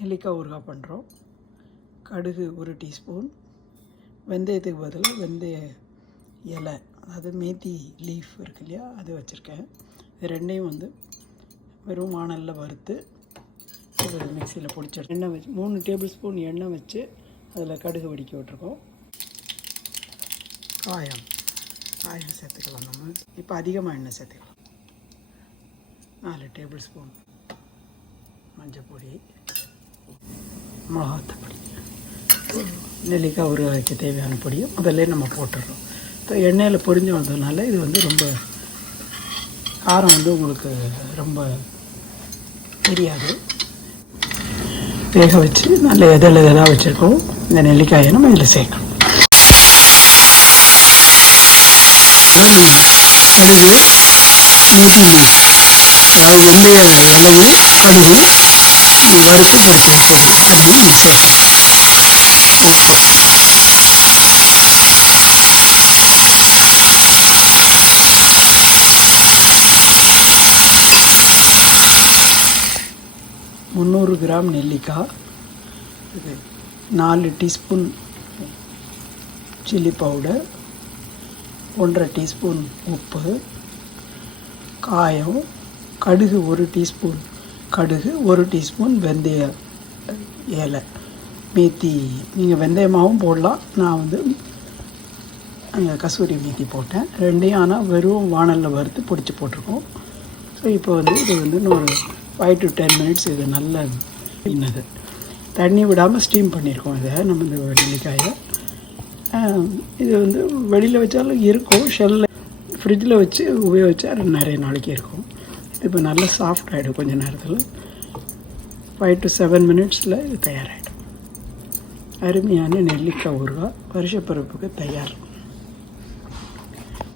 நெல்லிக்காய் ஊறுகாய் பண்ணுறோம். கடுகு ஒரு டீஸ்பூன். வெந்தயத்துக்கு பதிலாக வெந்தய இலை. அதாவது மேத்தி லீஃப் இருக்கு இல்லையா அது வச்சுருக்கேன். இது ரெண்டையும் வந்து வெறும் வானலில் வறுத்து மிக்சியில் பொடிச்சு எண்ணெய் வச்சு மூணு டேபிள் ஸ்பூன் எண்ணெய் வச்சு அதில் கடுகு வடிக்க விட்ருக்கோம் காயம். காயம் சேர்த்துக்கலாம் நம்ம. இப்போ அதிகமாக எண்ணெய் சேர்த்துக்கலாம். நாலு டேபிள் ஸ்பூன் மஞ்சள் பொடி. மிளகாத்தப்படி நெல்லிக்காய் ஊறுகாய்க்கு தேவையான பொடியை முதல்ல நம்ம போட்டுடுறோம் இப்போ எண்ணெயில் பொரிஞ்சு வந்ததுனால இது வந்து ரொம்ப காரம் வந்து உங்களுக்கு ரொம்ப தெரியாது வேக வச்சு நல்ல எதில் எதெல்லாம் வச்சுருக்கோம் இந்த நெல்லிக்காயை நம்ம இதில் சேர்க்கணும் அதாவது கடுகு உளுத்தம் அதாவது வெந்தய கடுகு கடுகும் நம்ம வறுத்து உப்பு முந்நூறு கிராம் நெல்லிக்காய் இது நாலு டீஸ்பூன் சில்லி பவுடர் ஒன்றரை டீஸ்பூன் உப்பு காயம் கடுகு ஒரு டீஸ்பூன் கடுகு ஒரு டீஸ்பூன் வெந்தய இலை. மேத்தி நீங்கள் வெந்தயமாகவும் போடலாம். நான் வந்து அங்கே கசூரி மேத்தி போட்டேன். ரெண்டையும் ஆனால் வெறும் வானலில் வறுத்து பிடிச்சி போட்டிருக்கோம். ஸோ இப்போ வந்து இது வந்து இன்னொரு ஃபைவ் டு டென் மினிட்ஸ் இது நல்ல இன்னது தண்ணி விடாமல் ஸ்டீம் பண்ணியிருக்கோம் இதை நம்ம இந்த நெல்லிக்காயை இது வந்து வெளியில் வச்சாலும் இருக்கும். ஷெல்லில் ஃப்ரிட்ஜில் வச்சு உபயோகிச்சா நிறைய நாளைக்கு இருக்கும். இப்போ நல்லா சாஃப்ட் ஆகிடும் கொஞ்ச நேரத்தில். ஃபைவ் டு செவன் மினிட்ஸில் இது தயாராகிடும் அருமையான நெல்லிக்காய் ஊறுகாய் வருஷப்பருப்புக்கு தயார்.